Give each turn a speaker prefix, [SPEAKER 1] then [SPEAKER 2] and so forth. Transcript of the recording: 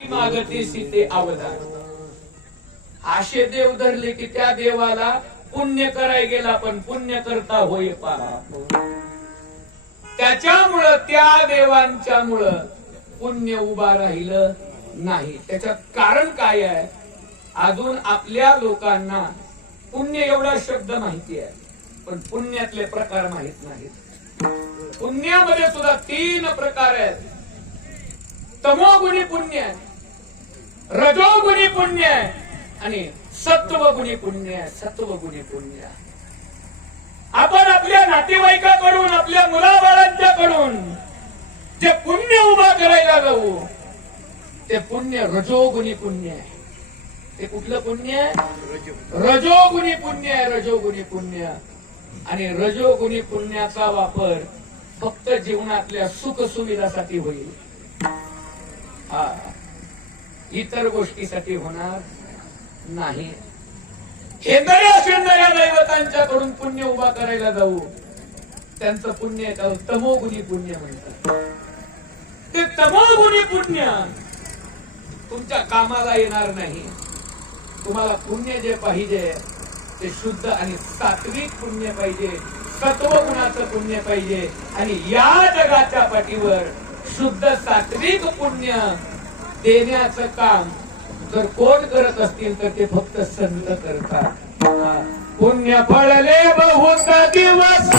[SPEAKER 1] मागते सीते अवधान. आशे देव धरले की त्या देवाला पुण्य कराय गेला पण पुण्य करता होय पहा त्याच्यामुळं त्या देवांच्या मुळ पुण्य उभा राहिलं नाही. त्याच्यात कारण काय आहे? अजून आपल्या लोकांना पुण्य एवढा शब्द माहिती आहे पण पुण्यातले प्रकार माहीत नाहीत. पुण्यामध्ये सुद्धा तीन प्रकार आहेत. तमोगुणी पुण्य आहे. रजोगुणी पुण्य आहे. आणि सत्वगुणी पुण्य आहे सत्वगुणी पुण्य आपण आपल्या नातेवाईकाकडून आपल्या मुलाबाळांच्याकडून जे पुण्य उभा करायला जाऊ ते पुण्य रजोगुणी पुण्य आहे. ते कुठलं पुण्य आहे? रजोगुणी पुण्य आहे रजोगुणी पुण्य. आणि रजोगुणी पुण्याचा वापर फक्त जीवनातल्या सुख सुविधासाठी होईल. हा. इतर गोष्टीसाठी होणार नाही. हेंदऱ्या शेंदऱ्या दैवतांच्याकडून पुण्य उभा करायला जाऊ. त्यांचं पुण्य तमोगुणी पुण्य म्हणतात. ते तमोगुणी पुण्य तुमच्या कामाला येणार नाही. तुम्हाला पुण्य जे पाहिजे ते शुद्ध आणि सात्विक पुण्य पाहिजे सत्वगुणाचं पुण्य पाहिजे आणि या जगाच्या पाठीवर शुद्ध सात्विक पुण्य देण्याचं काम जर कोण करत असतील तर ते फक्त संत करतात. पुण्य फळले बहुत दिवस.